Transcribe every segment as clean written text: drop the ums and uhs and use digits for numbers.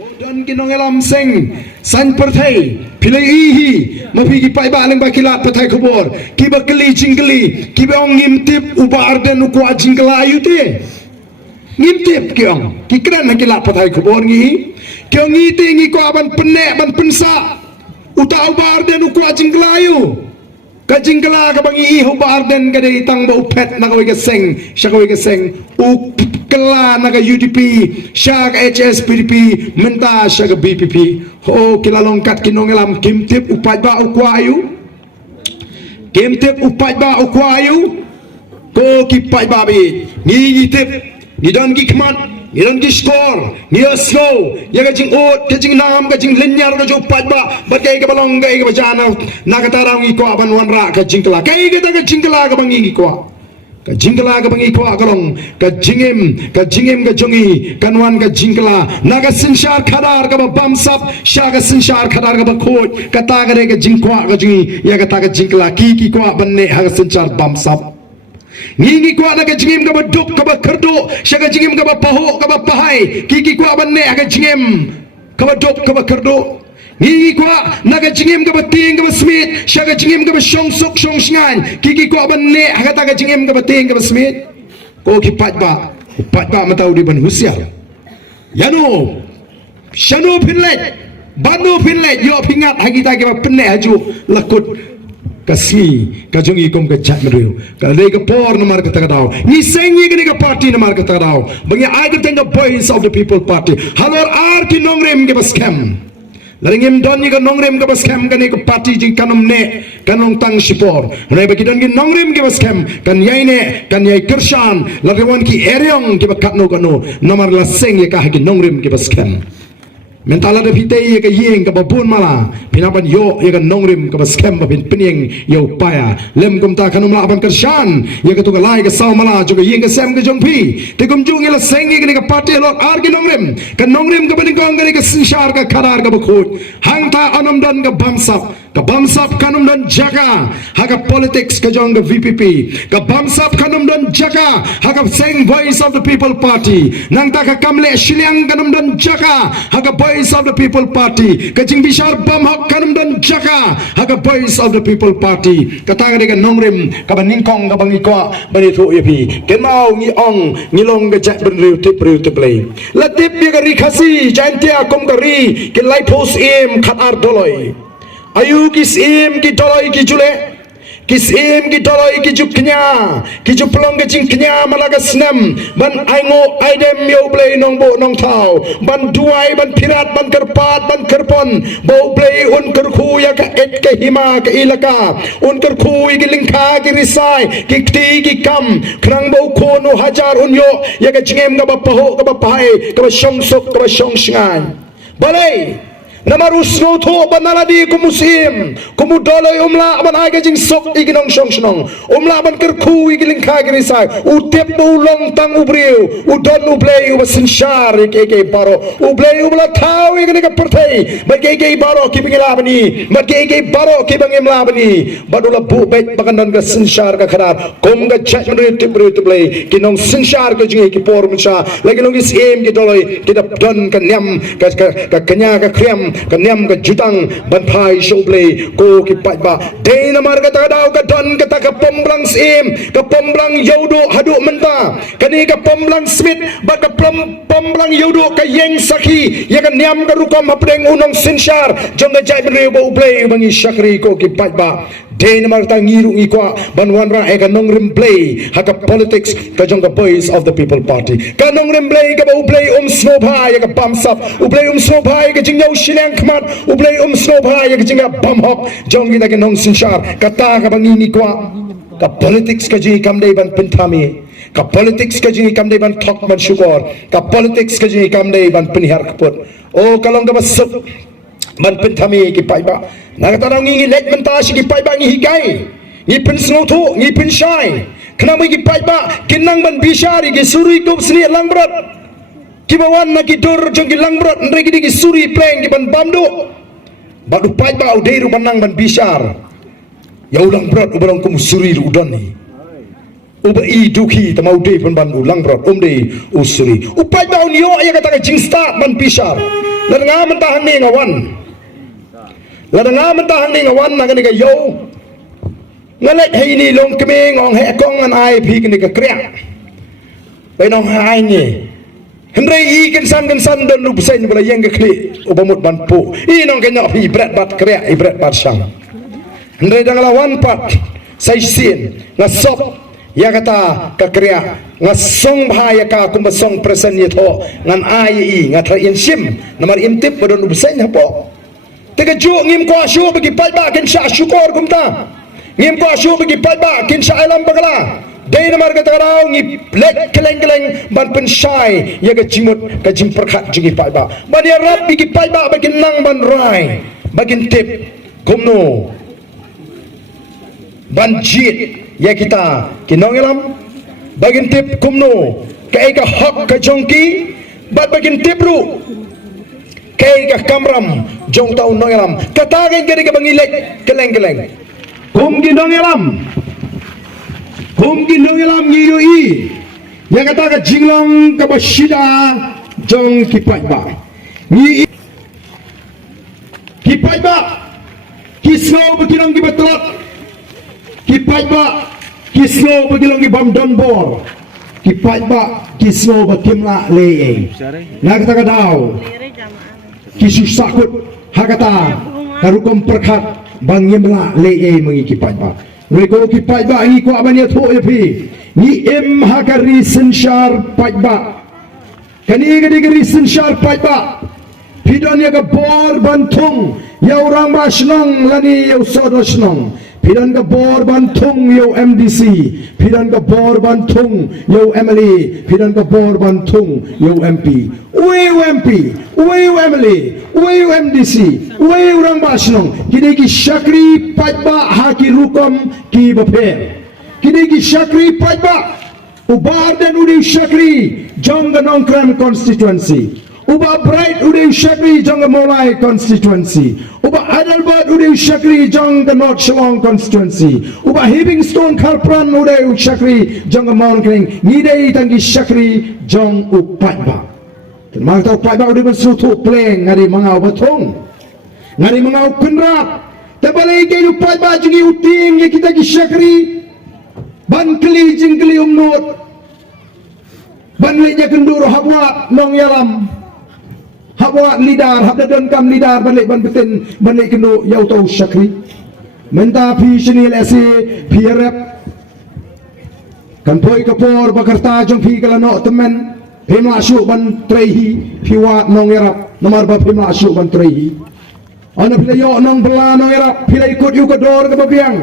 dan kinong elam seng san perthai pilai ihi mapi ki pai ba leng ba kilat pathai khobor ki ba kli jingli ki ba ong ngimtip ubar den ku jingla ayute ngimtip ki ong ki kran kilat pathai khobor ngi ki ong ngi te ngi ko aban penne ban pensa uta ubar den ku jingla ayu ka jingla ka bangi ubar den ka dei tang ba upet na ka seng shakoi ka seng u kela naga UDP syak HSPDP menta syak BPP ho kila longkat kinong elam kimtip upai ba ukwayu kimtip upai ba ukwayu ko kipai ba bi ngi tip ni dan gi kmat ni dan gi skor ni aslo ya ga jing ot ga jing nam ga jing linyar ga jo upai ba bagai ga balong ga ga jana naga tarang i ko aban wanra ga jingkla kai ga ga jingkla ga bangi ko ka jingla ka bangi ko agarong ka jingim ka jongi kanwan ka jingla naga sinshar khadar ka bamsap shaga sinshar khadar ka khoj ka tagare ka jingkwa ka jingi ya ka taga jingla ki ko banne ha sinshar bamsap ngi ko naga jingim ka duk ka khardo shaga jingim ka paho ka pahai ki ko banne ha jingim ka duk ka khardo ngi ko naga jingim ka ting ka smith shaga jingim ka shong suk shong shngan ki ko banne ha ta ka jingim ka ting ka smith ko ki pat ba matau di ban husia yano shano pinlet banu pinlet yo pingat hagi ta ka penne haju lakut kasi kajongi kom ka chat meriu ka le ka por namar ka tagadaw ni sengi ka party namar ka tagadaw bangi ai ka tenga voice of the people party halor ar ki nongrem ke scam laringim don ni ka nongrem ka scam ka ni ka party jing kanum ne kanong tang sipor re ba ki don ki nongrem ke scam kan yai ne kan yai kirshan larewan ki eryong ke ba katno kano namar la seng ka hagi nongrem ke scam mentala de pitei ka yeng ka babun mala pinaban yo ya ka nongrim ka scam ba pin pining yo paya lem kum ta kanum la ban kershan ya ka tu ka lai ka saw mala jo ka yeng ka sem ka jong pi te kum jung ila sengi ka party lo ar ki nongrim ka ban kong ka sinshar ka kharar ka khoj hang ta anam dan ka bamsap kanum dan jaga haga politics ka jong ka VPP ka bamsap kanum dan jaga haga seng voice of the people party nang ta ka kamle shiliang kanum dan jaga haga voice of the people party kajing bishar bam hak kanum dan jaga haga voice of the people party kata ga nongrim ka baningkong ka bangi ko bani thu yepi kenau ngi ong ngi long ga jat ben riu tip play latip bi ga ri khasi jantia kom ga ri ke lai pos em khatar doloi ayu kis em ki doloi ki jule kis em ki doloi ki juknya ki juplong ke jingknya malaga snem ban aingo aidem yo play nong bo nong thau ban duai ban pirat ban kerpat ban kerpon bo play un kerkhu ya ka et ke hima ke ilaka un kerkhu ki lingkha ki risai ki ti ki kam krang bo khono hajar unyo ya ka jingem ga ba paho ga ba pai ga ba shong sok ga ba shong shngan balai namarus no tho banaladi kumusim kumudoloi umla ban ai jing sok iginong shong shnong umla ban kerkhu igiling kha girisai utep ulong tang ubriu udon ublei ubasinshar ke baro ublei ubla thau igini ka perthai ba ke baro ki bingila bani ma ke baro ki bangim la bani badula bu bet bakandan ka sinshar ka kharar kom ga chat mri tiblei kinong sinshar ka jingi ki por mcha lagi long is em ki doloi ki da don ka nyam ka kanya ka krem kanyam ka jutang ban phai shoble ko ki pai ba de na mar ka ta daw ka don ka ta ka pomblang sim ka pomblang yodo hadu menta kani ka pomblang smith ba ka pomblang yodo ka yeng sakhi ya ka nyam ka rukom apdeng unong sinshar jong ka jai bre bo ble bangi shakri ko ki pai ba de na mar ta ngiru ngi kwa ban wanra e ka nongrim play ha ka politics ka jong ka voice of the people party ka nongrim play ka bo play snobha ya ka bamsap play snobha ya ka jingyau shileng khmat play snobha ya ka jingga bamhok jong gi ta ka nong sinshar ka ta ka bangi ni kwa ka politics ka ji kam dei ban pinthami ka politics ka ji kam dei ban thok ban shukor ka politics ka ji kam dei ban pinhar khput o kalong ka basuk ban pinthami ki pai ba nagatarang ngi let menta si ki pai ba ngi higai ngi pin snotho ngi pin shai kena ki pai ba kinang ban bishari ki suri ko sni langbrat ki bawan na ki dur jong ki langbrat ndre ki suri pleng ki ban bamdo badu pai ba udeiru banang ban bishar ya ulang berat ubarang kum suri udon ni uba I duki tamau de pun ban ulang rot de usri upai bau nio ya kata ka jingsta ban pisar lan nga mentahan ni ngawan lan nga mentahan ni ngawan na ka yo ngalet hei ni long keme ngong he kong an ai phi ka kriak bai nong hai ni Hendrai I kan san dan lu pesain bala yang ke kli ubamut ban pu I nong kenya phi brat bat kriak I brat bat sang Hendrai dangalawan pat sai sin ngasop ya kata kakria ngasong bahaya ka kumbasong presen yetho ngan ai ngat in sim namar imtip badon ubsen hapo tega ju ngim ko asyu bagi paiba kin sha syukur kumta ngim ko asyu bagi paiba kin sha alam bagala dai namar kata rau ngi lek keleng ban pensyai ya ka jimut ka jim perkhat jugi paiba ban ya rab bagi paiba bagi nang ban rai bagi tip kumno ban jit ya kita kinong ilam bagin tip kumno kay ka hak ka jongki bat bagin tip ru kay ka kamram jong tau nong ilam katagin ka ka bangilek keleng kum kinong ilam ngiyo I ya kata ka jinglong ka basida jong kipat ba ni kipat ba kisno baginong gibatlot kipat ba kisno bagilong ibam donbor kipat ba kisno bagimla leeng nagta daw kisu sakut hakata karukom perkhat bangimla leeng mengi kipat ba rego kipat ba ngi ko abania tho epi ni em hakari senshar pat ba kani gadi senshar pat ba pidon ya ka bor bantung ya orang basnong lani ya sodosnong Pidan ka bor bantung yo MDC, pidan ka bor bantung yo MLA, pidan ka bor bantung yo MP. Uwe MP, uwe MLA, uwe MDC, uwe orang basnong. Kini ki syakri patba haki rukom ki baper. Kini ki syakri patba ubar dan udi syakri jong nongkram constituency. Uba Bright Uday Shakri jong Molai constituency. Uba Adalbad Uday Shakri jong the North Shillong constituency. Uba Hivingstone Kalpran Uday Shakri jong Mount Kring. Nidai tangi Shakri jong Upatba. Mga tao Upatba uday bersutu pleng ngari mga ubatong. Ngari mga ukunrap. Tabalay kayo Upatba jungi uting ya kita ki Shakri. Ban keli jingkeli umnot. Ban leja kenduro habwa nong yalam. Habwa lidar, habda don kam lidar balik ban betin balik keno yau tau syakri. Menta pi shenil ese pi rep. Kan poi kapor bakarta jong pi kalano temen. Pi masuk ban trehi pi wat nong erap. Nomor ba pi masuk ban trehi. Ana pila yo nong bela nong erap pila ikut yu kador ke babiang.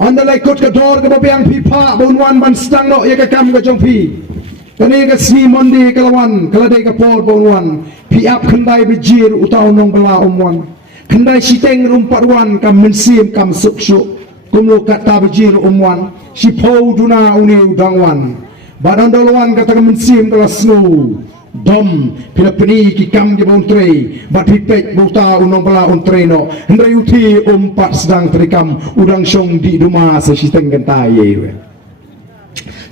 Anda la ikut kador ke babiang pi pa bunwan ban stang no ya kam ke jong pi. Kani ka si mondi kalawan kaladai ka por bonwan piap khandai bijir utau nong bela umwan khandai siteng rumparwan kam mensim kam suksuk kumlo kata bijir umwan si pou duna uni udangwan badan dolwan kata kam mensim kala snow dom pilapeni ki kam di bontrei bat pipet buta unong bela untreno hendrai uti umpat sedang terikam udang syong di rumah sesiteng gentai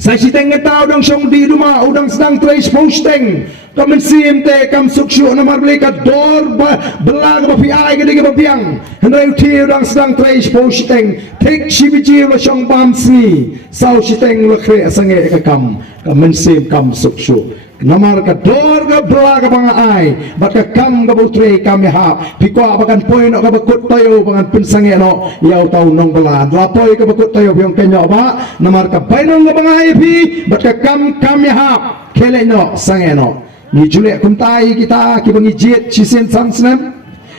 Sa siteng ngeta udang syong di rumah udang sedang trace posting kamen simte kam suksyu namar blika dor belang ba ai gede ba piang hendai uti udang sedang trace posting tek shibiji lo syong bamsni sau siteng lo kre sange ka kam kamen sim kam suksyu namar ka dor ga bela ka bang ai bat ka kam ga butre kam ha piko abakan poin ka bakut tayo bangan pensange no yau tau nong bela lapoi ka bakut tayo biong kenyo ba namar ka bainong ga bang ai pi bat ka kam ha kele no sange no ni jule kumtai kita ki bangi jet chisen sansnem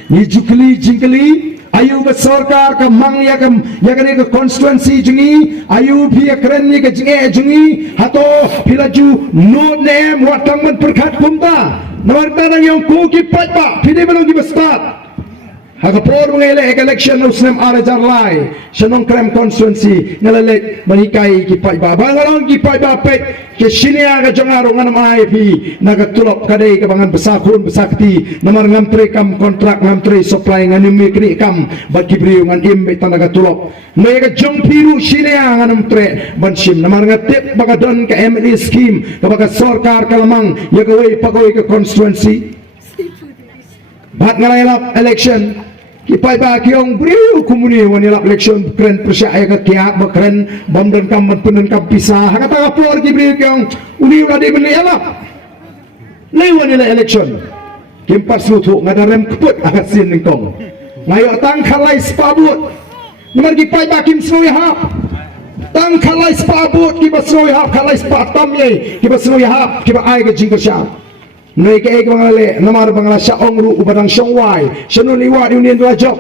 ni jukli jingkli ayu ka sarkar ka mang ya ka constituency jungi ayu phi kren ni ka jinge jungi hato pilaju no name watang man perkhat kumta nawarta nang yung ku ki patba pide belong di start hagapor mga election usnem arajar lai shanong krem constituency nalalek manikai ki patba bangalong ki patba pet ke sini aga jangar ngan mai pi naga tulop kadai kabangan besakun besakti namar ngamtre kam kontrak ngamtre supply ngan mi kri kam bagi bri ngan im tanaga tulop mega jong piru sini aga ngamtre bansim namar ngatip bagadon ke MLA scheme kabaga sarkar kalamang ya gawai pagawai ke constituency bat ngalayap election kipai ba kiong brio kumuni wani lap election kren persyaya ke kiat bakren bamdan kam bantunan kam pisah kata kapor ki brio kiong uni udah dibeli elap lewani la election kimpas lutu ngadarem keput akat sin ningkong ngayo tang kalai spabut nomor kipai ba kim snowy hap tang kalai spabut kipas snowy hap kalai spatam ye kipas snowy hap kipas ai ke jingka syap Noi ke bangale namar bangala sya ongru ubadang syongwai syenuli wa union dua job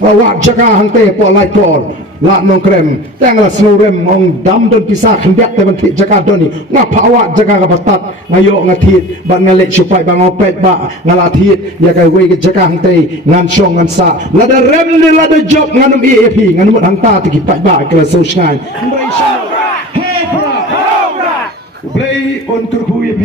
wa jaga hangte po lai por la nong krem tangla snurem ong dam don pisah hendak te banti jaga doni ngapa awak jaga ka batat ngayo ngatit ban ngale supai bang opet ba ngalatit ya ka we ke jaga hangte ngan syong ngan sa lada rem ni lada job nganum EAP nganum hangta ti kipai ba kala sosngan mbrai syong play on kurhu EAP